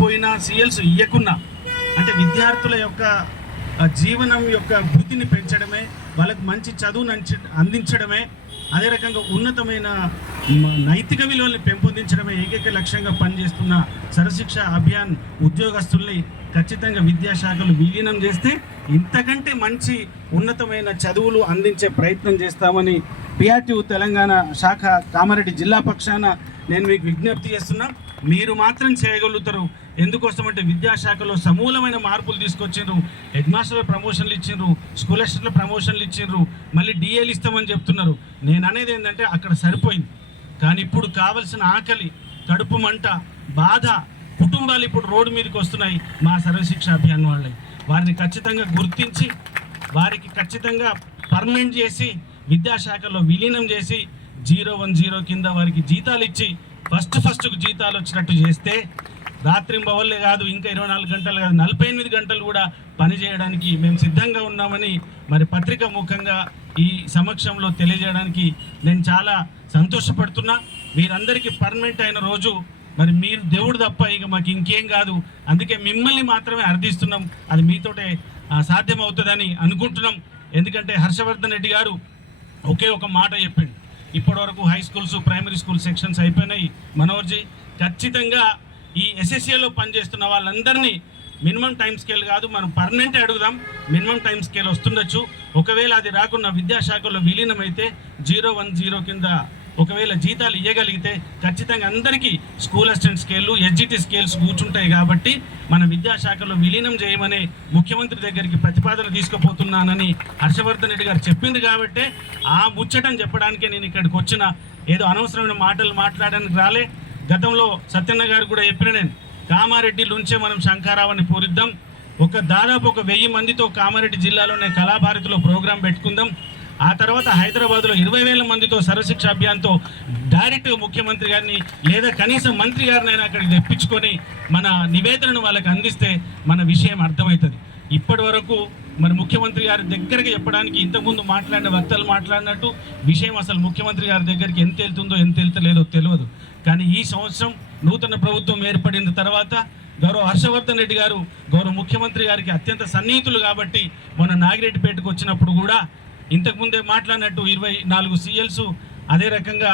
ఇవ్వకపోయినా సిఎల్స్ ఇవ్వకున్నా అంటే విద్యార్థుల యొక్క జీవనం యొక్క వృత్తిని పెంచడమే, వాళ్ళకు మంచి చదువును అందించడమే, అదే రకంగా ఉన్నతమైన నైతిక విలువల్ని పెంపొందించడమే ఏకైక లక్ష్యంగా పనిచేస్తున్న సర్వశిక్ష అభియాన్ ఉద్యోగస్తుల్ని ఖచ్చితంగా విద్యాశాఖలు విలీనం చేస్తే ఇంతకంటే మంచి ఉన్నతమైన చదువులు అందించే ప్రయత్నం చేస్తామని పిఆర్టీ తెలంగాణ శాఖ కామారెడ్డి జిల్లా పక్షాన నేను మీకు విజ్ఞప్తి చేస్తున్నా. మీరు మాత్రం చేయగలుగుతారు. ఎందుకోసమంటే విద్యాశాఖలో సమూలమైన మార్పులు తీసుకొచ్చిండ్రు. హెడ్ మాస్టర్ల ప్రమోషన్లు ఇచ్చిండ్రు, స్కూల్ అసిస్టెంట్ల ప్రమోషన్లు ఇచ్చిండ్రు, మళ్ళీ డిఏలు ఇస్తామని చెప్తున్నారు. నేను అనేది ఏంటంటే అక్కడ సరిపోయింది. కానీ ఇప్పుడు కావలసిన ఆకలి, కడుపు మంట, బాధ కుటుంబాలు ఇప్పుడు రోడ్డు మీదకి వస్తున్నాయి. మా సర్వశిక్ష అభియాన్ వాళ్ళని వారిని ఖచ్చితంగా గుర్తించి వారికి ఖచ్చితంగా పర్మనెంట్ చేసి విద్యాశాఖలో విలీనం చేసి 010 కింద వారికి జీతాలు ఇచ్చి ఫస్ట్కు జీతాలు వచ్చినట్టు చేస్తే రాత్రింబవల్లే కాదు, ఇంకా 24 గంటలు కాదు, 48 గంటలు కూడా పనిచేయడానికి మేము సిద్ధంగా ఉన్నామని మరి పత్రిక ముఖంగా ఈ సమక్షంలో తెలియజేయడానికి నేను చాలా సంతోషపడుతున్నా. మీరందరికీ పర్మనెంట్ అయిన రోజు మరి మీరు దేవుడు తప్ప ఇక మాకు ఇంకేం కాదు. అందుకే మిమ్మల్ని మాత్రమే అర్థిస్తున్నాం. అది మీతోటే సాధ్యమవుతుందని అనుకుంటున్నాం. ఎందుకంటే హర్షవర్ధన్ రెడ్డి గారు ఒకే ఒక మాట చెప్పిండు. ఇప్పటివరకు high schools, primary school sections అయిపోయినాయి. మనోహర్జీ ఖచ్చితంగా ఈ ఎస్ఎస్ఏలో పనిచేస్తున్న వాళ్ళందరినీ మినిమం టైం స్కేల్ కాదు, మనం పర్మనెంట్ అడుగుదాం. మినిమం టైం స్కేల్ వస్తుండొచ్చు. ఒకవేళ అది రాకుండా విద్యాశాఖలో విలీనం అయితే 010 కింద ఒకవేళ జీతాలు ఇవ్వగలిగితే ఖచ్చితంగా అందరికీ స్కూల్ అసిస్టెంట్ స్కేళ్ళు, ఎస్జిటి స్కేల్స్ కూర్చుంటాయి. కాబట్టి మన విద్యాశాఖలో విలీనం చేయమని ముఖ్యమంత్రి దగ్గరికి ప్రతిపాదన తీసుకుపోతున్నానని హర్షవర్ధన్ రెడ్డి గారు చెప్పింది. కాబట్టి ఆ ముచ్చటని చెప్పడానికే నేను ఇక్కడికి వచ్చిన. ఏదో అనవసరమైన మాటలు మాట్లాడడానికి రాలే. గతంలో సత్యన్న గారు కూడా చెప్పిన, నేను కామారెడ్డి నుంచే మనం శంఖారావాన్ని పూరిద్దాం. దాదాపు 1000 మందితో కామారెడ్డి జిల్లాలోనే కళాభారతిలో ప్రోగ్రాం పెట్టుకుందాం. ఆ తర్వాత హైదరాబాద్లో 20,000 మందితో సర్వశిక్ష అభియాన్తో డైరెక్ట్గా ముఖ్యమంత్రి గారిని లేదా కనీసం మంత్రి గారినైనా అక్కడికి తెప్పించుకొని మన నివేదనను వాళ్ళకి అందిస్తే మన విషయం అర్థమవుతుంది. ఇప్పటి వరకు మరి ముఖ్యమంత్రి గారి దగ్గరికి చెప్పడానికి ఇంతకుముందు మాట్లాడిన వక్తలు మాట్లాడినట్టు విషయం అసలు ముఖ్యమంత్రి గారి దగ్గరికి ఎంత వెళ్తుందో ఎంత వెళ్తలేదో తెలియదు. కానీ ఈ సంవత్సరం నూతన ప్రభుత్వం ఏర్పడిన తర్వాత గౌరవ హర్షవర్ధన్ రెడ్డి గారు గౌరవ ముఖ్యమంత్రి గారికి అత్యంత సన్నిహితులు కాబట్టి మొన్న నాగిరెడ్డిపేటకు వచ్చినప్పుడు కూడా ఇంతకుముందే మాట్లాడినట్టు 24 సిఎల్స్ అదే రకంగా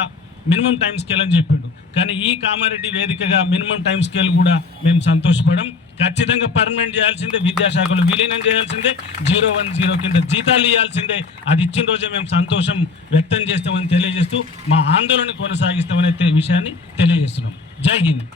మినిమం టైం స్కేల్ అని చెప్పిండు. కానీ ఈ కామారెడ్డి వేదికగా మినిమం టైం స్కేల్ కూడా మేము సంతోషపడం. ఖచ్చితంగా పర్మనెంట్ చేయాల్సిందే, విద్యాశాఖలో విలీనం చేయాల్సిందే, 010 కింద జీతాలు ఇవ్వాల్సిందే. అది ఇచ్చిన రోజే మేము సంతోషం వ్యక్తం చేస్తామని తెలియజేస్తూ మా ఆందోళన కొనసాగిస్తామనే విషయాన్ని తెలియజేస్తున్నాం. జై హింద్.